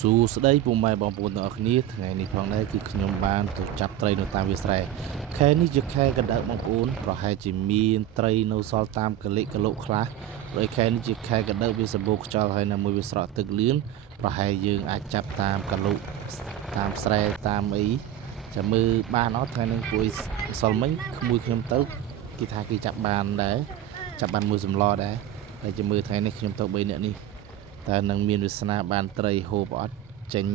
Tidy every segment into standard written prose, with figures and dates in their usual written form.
សួស្តីពុកម៉ែបងប្អូនទាំងអស់គ្នាថ្ងៃនេះផងដែរគឺខ្ញុំបានទៅចាប់ត្រីនៅតាមវាលស្រែខែនេះជាខែកណ្ដៅបងប្អូនប្រហែលជាមានត្រីនៅសល់តាមកលិកលោកខ្លះព្រោះខែនេះជាខែកណ្ដៅវាសម្បូរខ្យល់ហើយនៅមួយវាស្រកទឹកលឿនប្រហែលយើងអាចចាប់តាមកលុកតាមស្រែតាមអីចាំមើលបានអត់ថ្ងៃនេះពួយសល់មិញក្មួយខ្ញុំទៅគេថាគេចាប់បានដែរចាប់បានមួយសម្លដែរហើយចាំមើលថ្ងៃនេះខ្ញុំទៅ3នាក់នេះតើនឹងមានវាសនាបានត្រីហូបអត់ចេញ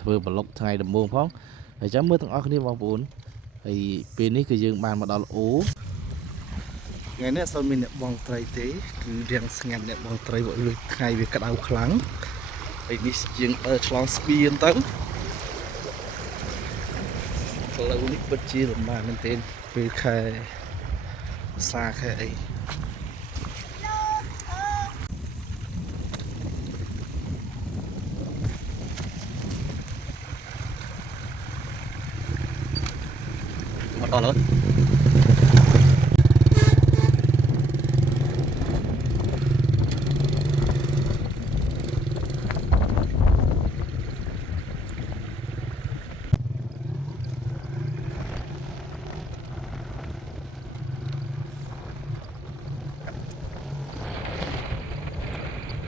ធ្វើប្លុកថ្ងៃដំបូងផងហើយចាំមើលទាំងអស់គ្នាបងប្អូនហើយពេលនេះគឺយើងបានមកដល់អូថ្ងៃនេះអត់សូវមានអ្នកបងត្រីទេគឺរៀងស្ងាត់អ្នកបងត្រីព្រោះថ្ងៃវាក្តៅខ្លាំងហើយនេះយើងដើរឆ្លងស្ពានទៅផ្លូវនេះពិតជាលំបាកមែនទែនពេលខែសាខែអីមកដល់ហើយ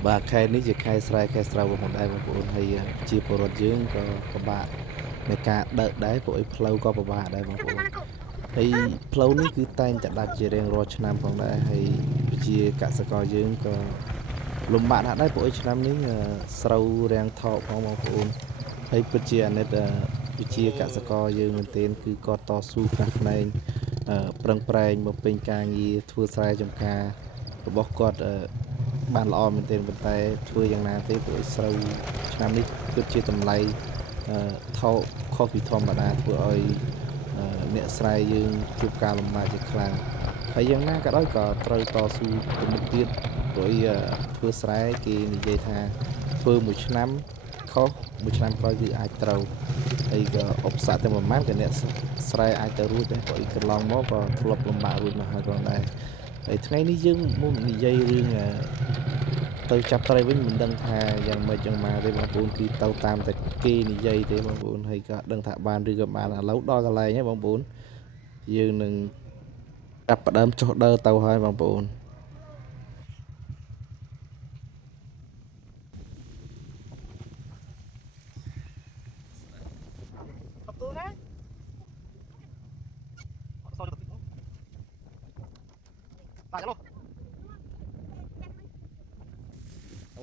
បាទខែនេះជាខែស្រែខែស្រូវផងដែរបងប្អូនហើយជាពលរដ្ឋយើងក៏ពិបាកในការដើរដែរព្រោះផ្លូវក៏ពិបាកដែរបងប្អូនហើយផ្លូវនេះគឺតែងតែដាច់ជារៀងរាល់ឆ្នាំផងដែរហើយជាកសិករយើងក៏លំបាកណាស់ដែរព្រោះឆ្នាំនេះស្រូវរាំងថោកផងបងប្អូនហើយពិតជាអាណិតវិជាកសិករយើងមែនទែនគឺគាត់តស៊ូខ្នះខ្នែងប្រឹងប្រែងមកពេញការងារធ្វើស្រែចម្ការរបស់គាត់បានល្អមែនទែនប៉ុន្តែធ្វើយ៉ាងណាទេព្រោះស្រូវឆ្នាំនេះពិតជាតម្លៃថោកខុសពីធម្មតាធ្វើឲ្យអ្នកស្រែយើងជួបការលំបាកជាខ្លាំងហើយយ៉ាងណាក៏ដោយក៏ត្រូវតស៊ូទៅមុខទៀតព្រោះធ្វើស្រែគេនិយាយថាធ្វើមួយឆ្នាំខុសមួយឆ្នាំក្រោយគឺអាចត្រូវហើយក៏ឧបសគ្គតែប្រហែលក៏អ្នកស្រែអាចទៅរួចដែរព្រោះកន្លងមកក៏ធ្លាប់លំបាករួចមកហើយផងដែរហើយថ្ងៃនេះយើងមកនិយាយរឿងទៅចាប់ត្រីវិញមិនដឹងថាយ៉ាងម៉េចយ៉ាងម៉ាទេបងប្អូនគឺទៅតាមតែគេនិយាយទេបងប្អូនហើយក៏ដឹងថាបានឬក៏បានឥឡូវដល់កន្លែងហើយបងប្អូនយើងនឹងចាប់ផ្ដើមចុះដើរទៅហើយបងប្អូន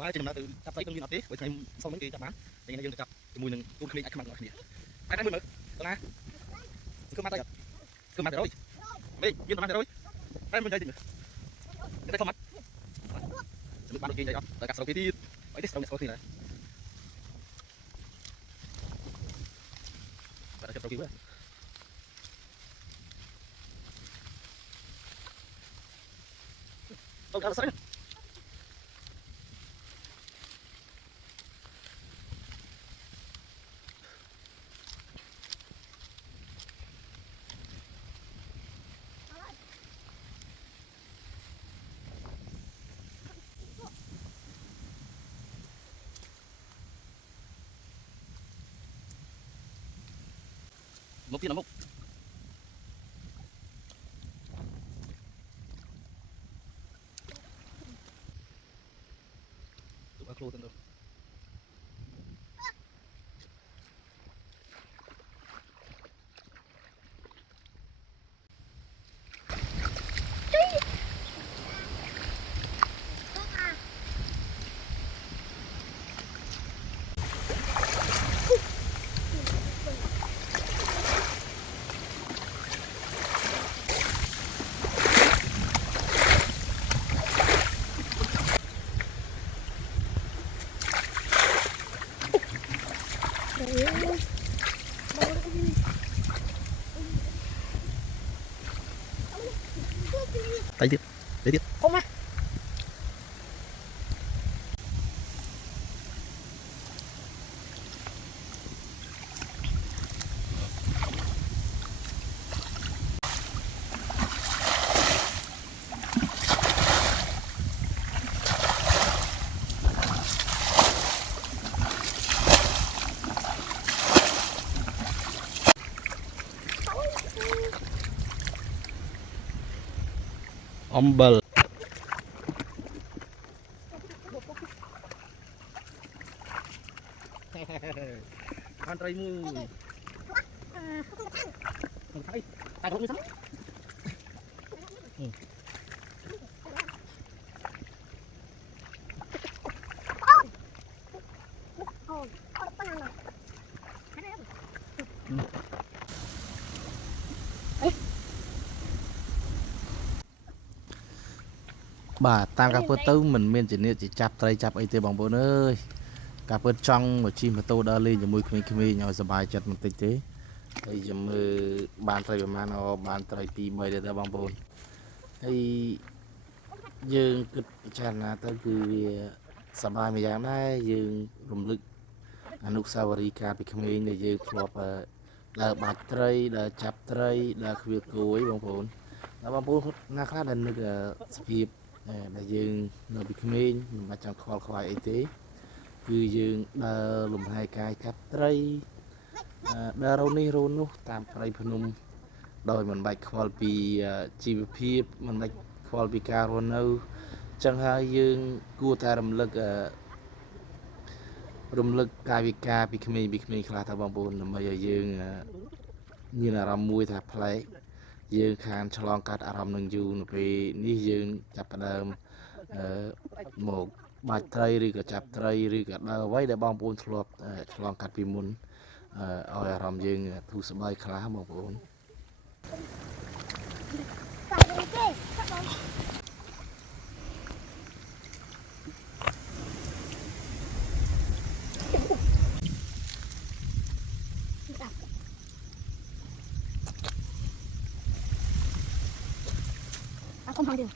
ហើយចំណាយទៅចាប់ត្រីទៅមានអត់ទេព្រោះថ្ងៃសុំមិញគេចាប់បានថ្ងៃនេះយើងទៅចាប់ជាមួយនឹងទូនគ្នាអាចខ្មាំងរបស់គ្នាហើយតែមើលទៅណាសង្ឃឹមបានតែសង្ឃឹមបានតែរយវិញមានប្រហែលតែរយតែមិនજાયទេតែធម្មតាចាំបានគេនិយាយអត់តែកាត់ស្រូវគេទៀតអីទេស្រូវអ្នកស្គាល់គ្នាដែរតែចាប់ស្រូវគេវិញទៅកាត់ស្រូវមកទៀតមកទៅឲ្យខ្លួនទៅtay tiếp đấy tiếp không á Ombel. Con trai mui. Thấy, tay không như sắm. Bà tam các bữa tới mình miền chỉ niệm chỉ chập tay chập ấy tê bằng bữa ơi các bữa trong một chim mà tôi đã lên cho mùi khmei nhỏ sờ bài chặt một tí thế thì cho mưa bàn tay mà nó bàn tay pi mây để ta bằng bồn thì dương cứ chăn là tới cứ sờ bài mà dạng này dương rung lực anh lúc sau đi ca pi khmei này dương flop là bạch tray là chập tray là việc cuối bằng bồn là bằng bồn na khá là nước speed là dương nó bị khmei mà chẳng khoa khoai ấy thếគឺយើងដើរលំហែកាយកាត់ត្រីដើររោនេះរោនោះតាមព្រៃភ្នំដោយមិនបាច់ខ្វល់ពីជីវភាពមិនបាច់ខ្វល់ពីការរស់នៅចឹងហើយយើងគួរតែរំលឹកកាយវិការពីក្មេងខ្លះថាបងប្អូនដើម្បីឲ្យយើងមានអារម្មណ៍មួយថាប្លែកយើងខានឆ្លងកាត់អារម្មណ៍នឹងយូរនៅពេលនេះយើងចាប់ផ្ដើមមកបាច់ត្រីឬក៏ចាប់ត្រីឬក៏ដើរអ្វីដែលបងប្អូនធ្លាប់ឆ្លងកាត់ពីមុនឲ្យអារម្មណ៍យើងធូរស្បើយខ្លះបងប្អូនkhông thằng được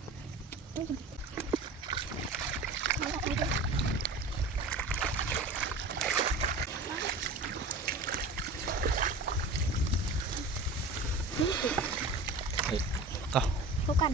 Câu không cần